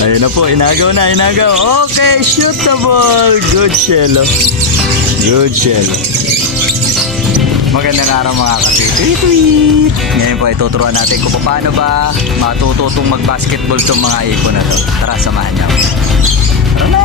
Ayun na po, inagaw na, inagaw. Okay, shoot the ball. Good, Shelo. Good, Shelo. Magandang araw mga ka-tweet. Ngayon po, ituturuan natin kung paano ba matututong mag-basketball itong mga ibon na to. Tara, samahan niyo. Tara na!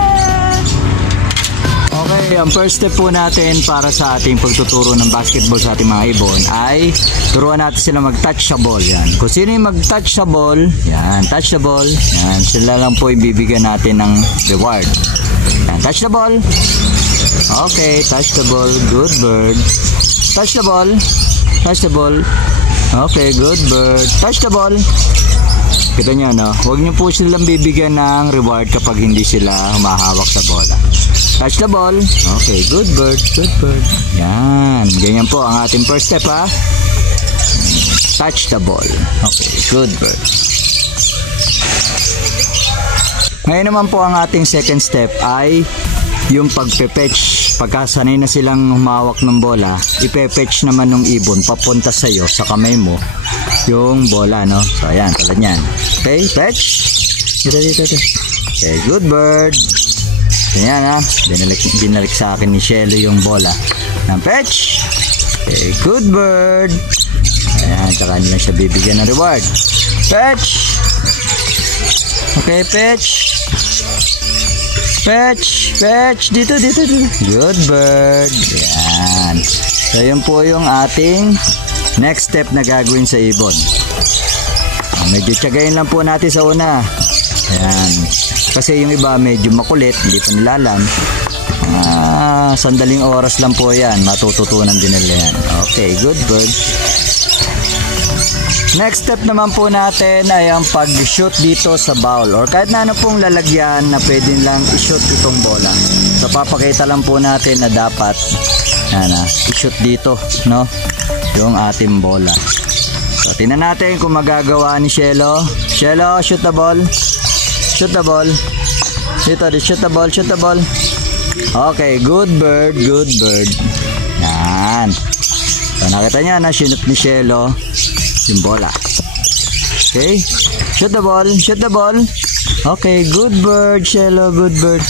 Okay, ang first step po natin para sa ating pagtuturo ng basketball sa ating mga ibon ay turuan natin sila mag-touch sa ball. Yan. Kung sino yung mag-touch sa ball, yan, touch the ball. Yan, sila lang po ibibigyan natin ng reward. Yan, touch the ball. Okay, touch the ball. Good bird. Touch the ball. Touch the ball. Okay, good bird. Touch the ball. Kita nyo, no? Huwag nyo po silang bibigyan ng reward kapag hindi sila humahawak sa bola. Touch the ball. Okay, good bird. Good bird. Yan. Ganyan po ang ating first step, ha? Touch the ball. Okay, good bird. Ngayon naman po ang ating second step ay yung pagpe-fetch. Pagkasanay na silang humawak ng bola, ipe-fetch naman ng ibon papunta sa'yo, sa kamay mo, yung bola, no? So, ayan, tulad yan. Okay, fetch. Dito. Okay, good bird. Ayan, ha? Binalik sa akin ni Shelo yung bola. Ng fetch. Okay, good bird. Ayan, tsaka nila siya bibigyan ng reward. Fetch. Okay, fetch. Fetch. Dito. Good bird. Ayan. So, yun po yung ating next step na gagawin sa ibon. Medyo tiyagayin lang po natin sa una. Ayan. Kasi yung iba medyo makulit, hindi pa nilalam. Sandaling oras lang po yan. Matututunan din nila yan. Okay, good bird. Next step naman po natin ay ang pag-shoot dito sa bowl or kahit na ano pong lalagyan na pwede lang i-shoot itong bola. So papakita lang po natin na dapat i-shoot dito, no? Yung ating bola. So tingnan natin kung magagawa ni Shelo. Shelo, shoot the ball. Shoot the ball. Dito, shoot the ball, shoot the ball. Okay, good bird, good bird. Yan. So nakita niya na sinut ni Shelo yung bola. Okay, shoot the ball, shoot the ball. Okay, good bird, Shelo, good bird.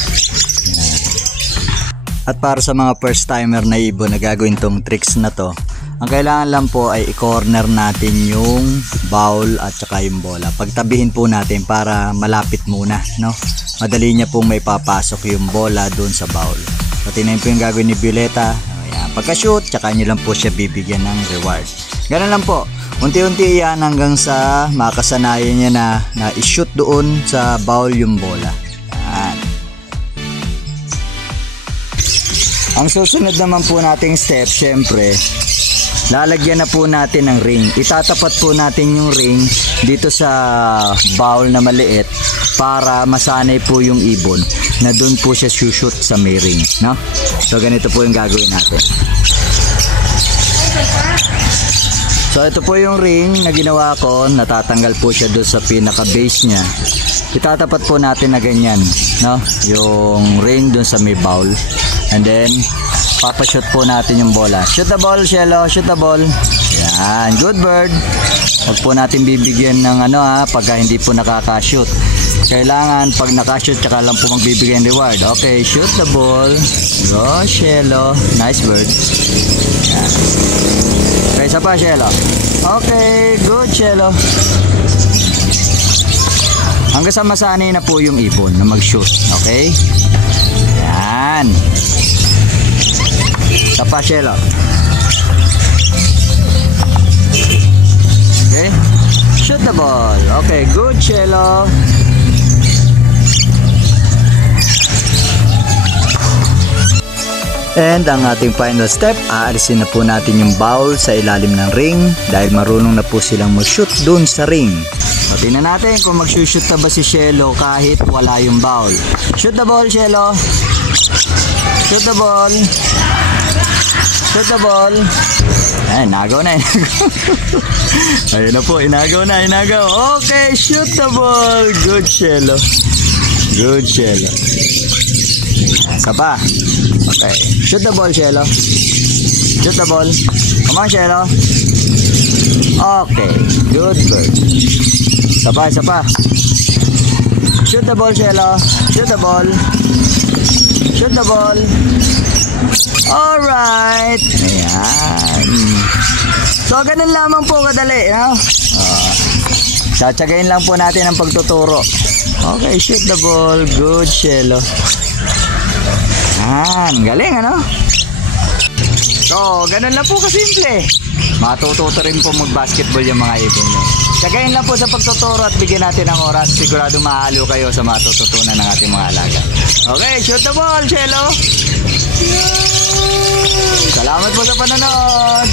At para sa mga first timer na ibon na gagawin tong tricks na to, ang kailangan lang po ay i-corner natin yung bowl at saka yung bola. Pagtabihin po natin para malapit muna, no? Madali niya pong may papasok yung bola doon sa bowl. So tingnan po yung gagawin ni Violeta. Ayan, pagka-shoot, tsaka nyo lang po siya bibigyan ng reward. Ganun lang po. Unti-unti yan hanggang sa makasanayan niya na i-shoot doon sa bowl yung bola. Ayan. Ang susunod naman po nating step, syempre, lalagyan na po natin ng ring. Itatapat po natin yung ring dito sa bowl na maliit para masanay po yung ibon na doon po siya shoot sa may ring, no? So ganito po yung gagawin natin. So ito po yung ring na ginawa ko, natatanggal po siya doon sa pinaka base niya. Itatapat po natin na ganyan, no? Yung ring doon sa may bowl. And then papashoot po natin yung bola. Shoot the ball, Shelo. Shoot the ball. Yan. Good bird. Huwag po natin bibigyan ng pagka hindi po nakaka-shoot. Kailangan pag naka-shoot, tsaka lang po magbibigyan reward. Okay, shoot the ball. Go, Shelo. Nice bird. Yan. Okay, isa pa, Shelo. Okay, good, Shelo. Hanggang sa masanay na po yung ibon na mag-shoot. Okay? Yan. Tapa, Shelo. Okay. Shoot the ball. Okay, good, Shelo. And ang ating final step, aalisin na po natin yung bowl sa ilalim ng ring dahil marunong na po silang mag-shoot dun sa ring. So, tingnan natin kung mag-shoot na ba si Shelo kahit wala yung bowl. Shoot the ball, Shelo. Shoot the ball. Shoot the ball. Ayan, inagaw na. Ayun na po, inagaw na. Okay, shoot the ball. Good, Shelo. Good, Shelo. Isa pa. Okay, shoot the ball, Shelo. Shoot the ball. Come on, Shelo. Okay, good bird. Isa pa. Shoot the ball, Shelo. Shoot the ball. Shoot the ball. Alright. Ayan. So, ganun lamang po kadali. No? Tsatsagayin lang po natin ang pagtuturo. Okay, shoot the ball. Good, Shelo. Galing, ano? So, ganun lang po kasimple. Matututo rin po mag-basketball yung mga ibon nyo. Tsagayin lang po sa pagtuturo at bigyan natin ng oras. Sigurado mahalo kayo sa matututunan ng ating mga alaga. Okay, shoot the ball, Shelo. Salamat po sa panonood.